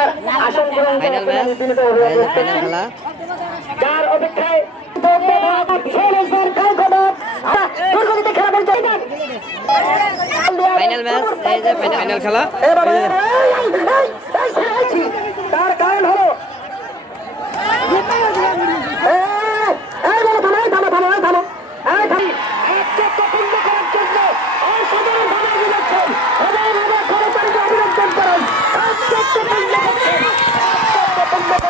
করছি। ফাইনাল খেলা যার অপেক্ষায় ফাইনাল ম্যাচ এই যে ফাইনাল ফাইনাল খেলা এবারে এই যে তার কারণ হলো এই, এই বলো থামো, থামো, থামো, থামো, থামো।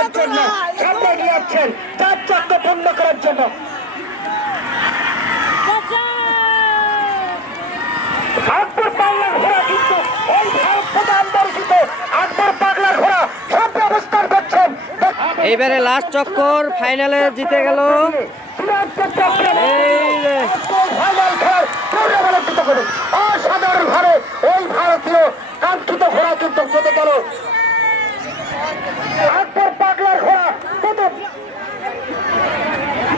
করার জন্য সামনে এগিয়ে যাচ্ছেন চার চক্র পূর্ণ করার জন্য। আকবর পাগলার ঘোড়া কিন্তু এই ভারত থেকে আমদানিকৃত আকবর পাগলার ঘোড়া সব অবস্থান করছেন এইবারে লাস্ট চক্কর ফাইনালে জিতে গেল। অসাধারণ ভাবে এই ভারতীয় কাঙ্ক্ষিত ঘোড়া কিন্তু জিতে গেল